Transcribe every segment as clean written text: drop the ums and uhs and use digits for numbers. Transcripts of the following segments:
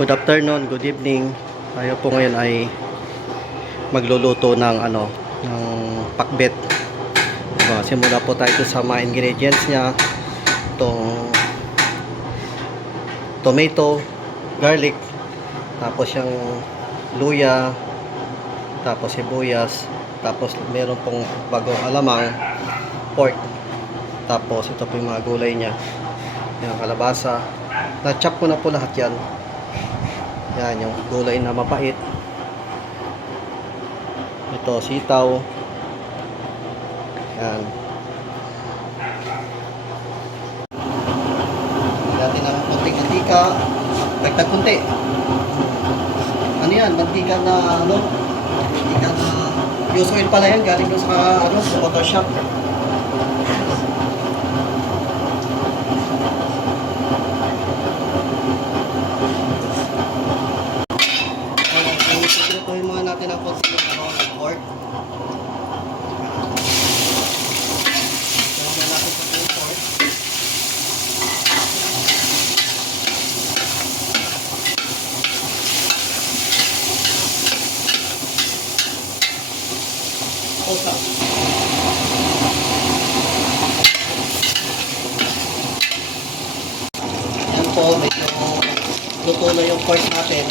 Good afternoon, good evening. Tayo po ngayon ay magluluto ng ng pakbet. Diba? Simula po tayo sa mga ingredients niya. Itong tomato, garlic, tapos yung luya, tapos sibuyas, tapos meron pong bagong alamang, pork, tapos ito po yung mga gulay niya. Yung kalabasa. Na-chop ko na po lahat yan. Yan, yung gulay na mapait. Ito, sitaw. Yan. Natin ang konting mantika. Dagdag konti. Ano yan? Mantika na mantika na use oil pala yan. Galing doon sa sa Photoshop. Ituloy muna natin ang konti ng pork. Ituloy muna natin sa pork. Osa. Yan po, medyo luto na yung pork natin.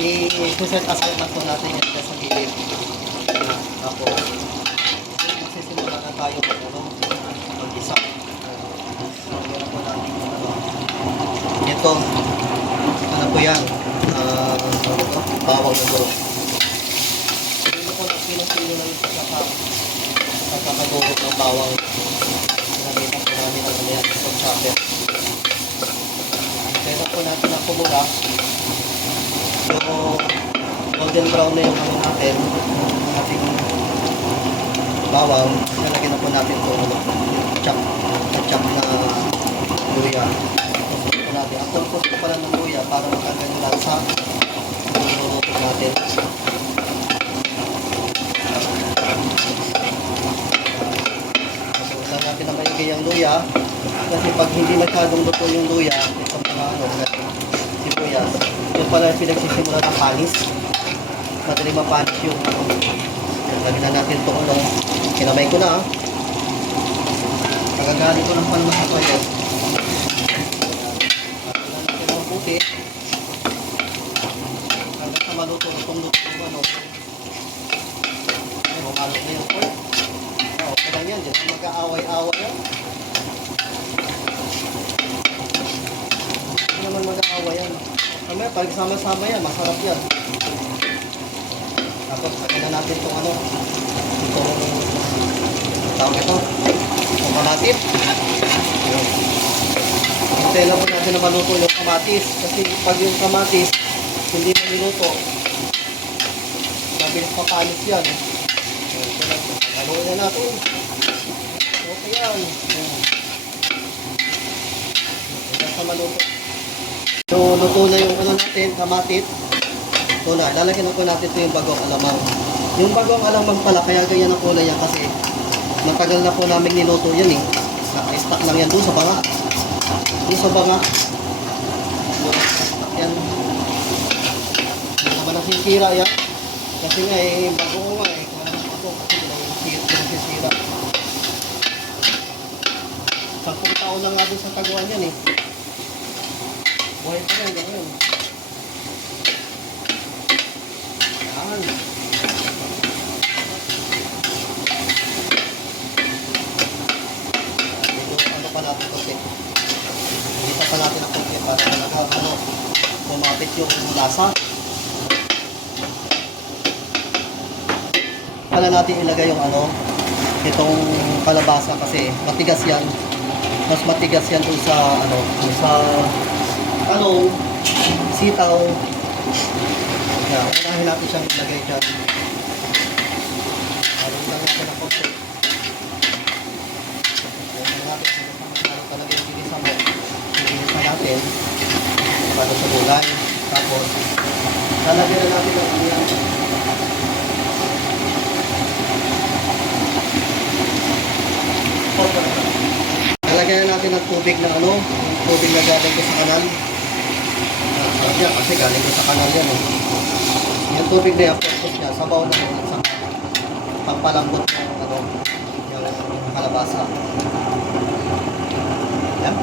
I-set aside na po natin yan sa gilid. Tapos, magsisimula na tayo mag-isa. Meron po natin ito. Ano po yan? Bawang na ito. Ito po lang pinusilo na yung pagkakagulot ng bawang. Pinagita po namin ang yan sa chopper. Kaya po natin ang kumula. So, golden brown na yung natin, ating bawang, nalagyan na po natin ito, chop na luya. Tapos po natin, ang purpose ko pala ng luya para makagay yung lansa, niluluto natin. So, usan natin na mayagay yung luya, kasi pag hindi masyadong luto yung luya, itong mga sibuyas, yung pala pinagsisimula ng panis. Madali mapanis yung lagyan na natin itong kinamay ko na. Pagagali ko ng palmas na payo. Lagyan na natin ang puti. Hanggang sa maluto itong luto yung ay, mamalot na yung pork. Okay lang yan. Diyan mag-aaway-aaway yan. Hindi naman mag-aaway yan. Mamaya, pag sama-sama yan, masarap yan. Tapos, lagyan na natin itong tawag ito, itong kamatis. Hintayin lang po natin na maluto yung kamatis. Kasi pag yung kamatis, hindi na niluto, mabilis papalis yan. Haluin na natin. Okay yan. Hanggang sa maluto. So, luto na yung natin, kamatis. Ito na, lalagyan na po natin ito yung bagong alamang. Yung bagong alamang pala, kaya ganyan ang kulay yan kasi matagal na po namin niluto yan eh. Naka-stack lang yan doon sa banga. Doon sa banga. Naka-stack yan. Hindi naman nasisira yan. Kasi nga eh, bago nga eh. Ako kasi nasisira. 10 taon na nga doon sa taguan yan eh. Buhay pa yan, ganyan. Yan. Ano pa natin kasi? Dito pa natin ang konti para talaga kumapit yung lasa. Pala natin ilagay yung itong kalabasa kasi matigas yan. Mas matigas yan dun sa sa sitaw. Yan, unahin natin siyang ilagay dyan. Halos lang natin ang konti. Halos natin talaga yung ginisa mo. Ginisa natin para sa gulay. Tapos, lalagyan na natin ang yan. Lalagyan na natin ng tubig na tubig na galing ko sa kanal. yan kasi galing ko sa kanal yan eh. Yung tubig na yan, purpose niya, sabaw na yan sa pagpalambot ng ano, yung kalabasa. Yan.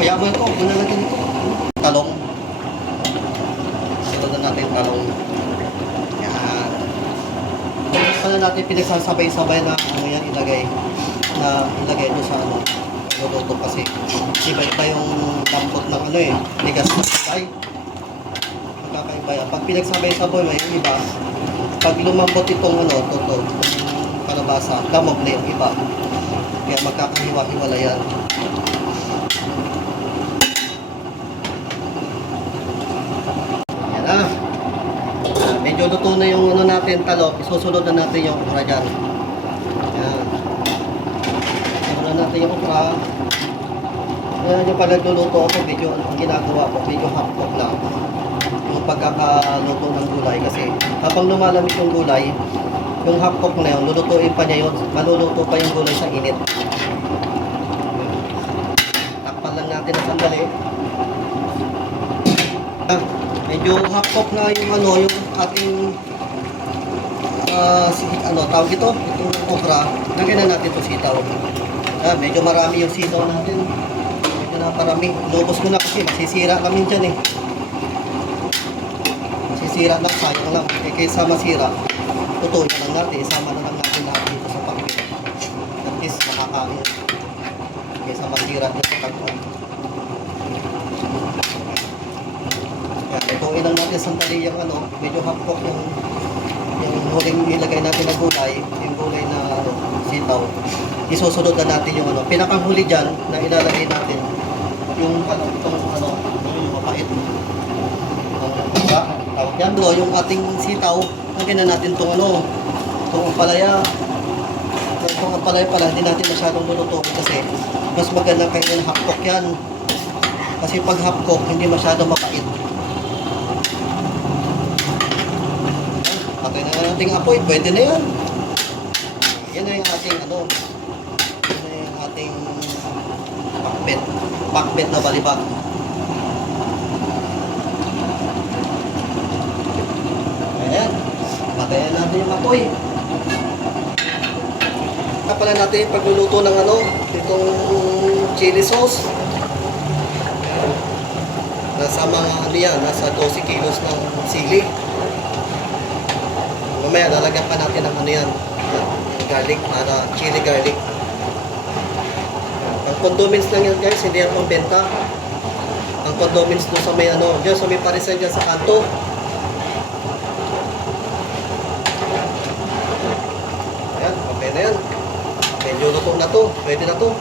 Yaman ito, muna natin ito. Talong. Sunod na natin talong. Yan. Pala natin pinagsasabay-sabay na ano yan ilagay. Na ilagay ito sa ano. Luluto kasi. Iba-iba yung lambot ng ano eh. Tigas na sabay. Magkakaiba yan. Pag pinagsabay-sabay may yung iba. Pag lumambot itong ano, itong kalabasa, lamog na yung iba. Kaya magkakahiwa-hiwala yan. Medyo luto na yung ano natin talok, isusunod na natin yung okra dyan. Yan. Isusunod na natin yung okra. Yan yung pag nagluluto ako, medyo ang ginagawa ko, medyo half-cook lang. Yung pagkakaluto ng gulay kasi habang lumalamig yung gulay, yung half-cook na yun, lulutuin pa niya yun, maluluto pa yung gulay sa init. Takpan lang natin ang sandali. Medyo half-cook na yung ano, yung ating tawag ito, itong okra. Lagyan na natin ito sitaw. Medyo marami yung sitaw natin. Medyo naparami. Lubos ko na kasi masisira kami dyan eh. Masisira lang, sayang lang. Kaysa masira, tutuloy na lang natin. Isama na lang natin lahat dito sa pakit. At least makakain. Kaysa masira dito sa tagpuan. Ituin lang natin sandali yung ano, medyo half-cook yung huling nilagay natin na gulay, yung gulay na ano, sitaw. Isusunod na natin yung ano, pinakahuli dyan na ilalagay natin yung ano, itong ano, yung mapait. Tawag yan, yung ating sitaw, lagyan na natin itong ano, itong ampalaya. Itong ampalaya pala, hindi natin masyadong lulutuin kasi mas maganda kayo ng half-cook yan. Kasi pag half-cook, hindi masyadong mapait. Patay na nating apoy, pwede na yan. Yan na yung ating ano, yan na yung ating pakbet na balibak. Ayan, patay na natin yung apoy. Pala natin yung pagluluto ng ano, itong chili sauce. Nasa mga ano yan, nasa 12 kilos ng sili. Mamaya lalagyan pa natin ng ano yan, yung garlic, chili garlic. Ang condiments lang yan guys, hindi yan pambenta. Ang condiments doon sa may ano, dyan sa may parisan dyan sa kanto. Ayan, okay na yan. Medyo luto na to, pwede na to.